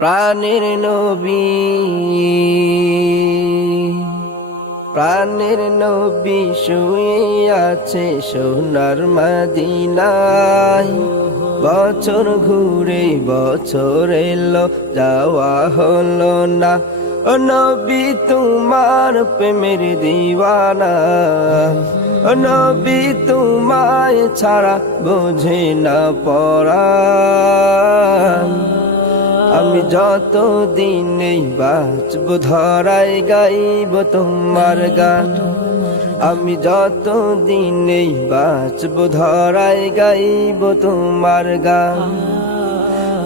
প্রাণের নবী, প্রাণের নবী শুয়ে আছে সোনার মদিনায়। বছর ঘুরে বছর এলো, যাওয়া হলো না। ও নবী তোমার প্রেমের দিওয়ানা, ও নবী তোমায় ছাড়া বোঝে না পরাণ। আমি যত দিনেই বাঁচব ধরাই গাইব তোমার গান। আমি যত দিনেই বাঁচব ধরাই গাইব তোমার গান।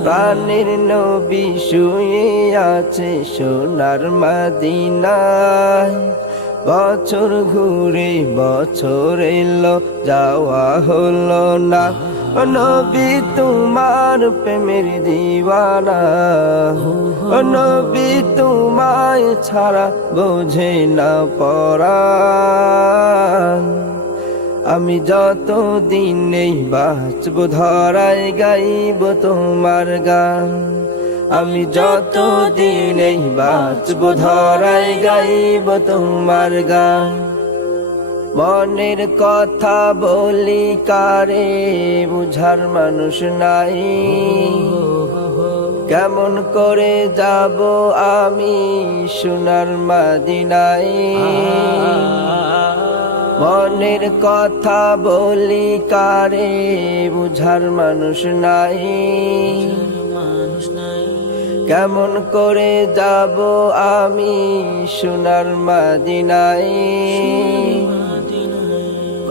প্রাণের নবী শুয়ে আছে সোনার মদিনায়। বছর ঘুরে বছর এলো, যাওয়া হলো না। ও নবী তোমার প্রেমের দিওয়ানা, ও নবী তোমায় ছাড়া বোঝে না পরাণ। আমি যত দিনেই বাঁচব ধরাই গাইব তোমার গান। আমি যত দিনেই বাঁচব ধরাই গাইব তোমার গান। মনের কথা বলি কারে বুঝার মানুষ নাই। কেমন করে যাব আমি সোনার মদিনায়। মনের কথা বলি কারে বুঝার মানুষ নাই। কেমন করে যাব আমি সোনার মদিনায়।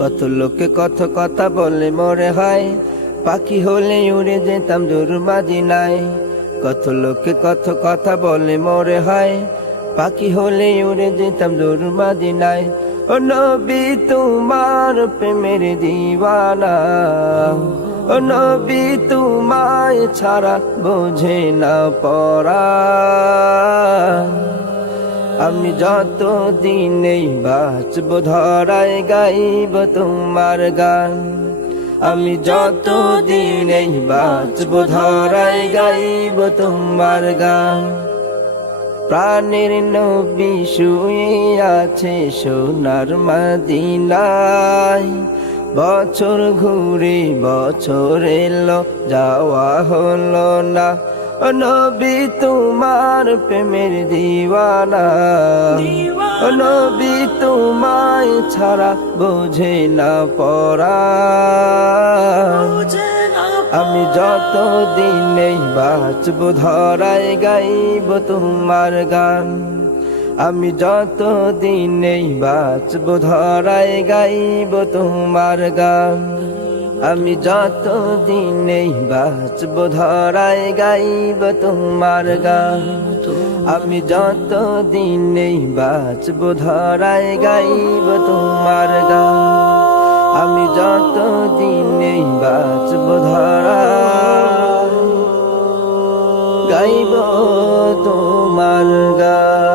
কত লোকে কত কথা বলে মরে হয়, পাখি হলে উড়ে যেতাম দূর মদিনায়। কত লোকে কত কথা বলে মরে হয়, পাখি হলে উড়ে যেতাম দূর মদিনায়। ও নবী তোমার প্রেমের দিওয়ানা, ও নবী তোমায় ছাড়া বোঝে না পরাণ। আমি যত দিনেই বাঁচব ধরাই গাইব তোমার গান। আমি যত দিনেই বাঁচব ধরাই গাইব তোমার গান। প্রাণের নবী শুয়ে আছে সোনার মদিনায়। বছর ঘুরে বছর এলো, যাওয়া হলো না। ও নবী তোমার প্রেমের দিওয়ানা, ও নবী তোমায় ছাড়া বোঝে না পরাণ। আমি যত দিনেই বাঁচব ধরাই গাইব তোমার গান। আমি যত দিনেই বাঁচব ধরাই গাইব তোমার গান। আমি যত দিনেই বাঁচব ধরাই গাইব তোমার গান। আমি যত দিনেই বাঁচব ধরাই গাইব তোমার গান। আমি যত দিনেই বাঁচব ধরাই গাইব তোমার গান।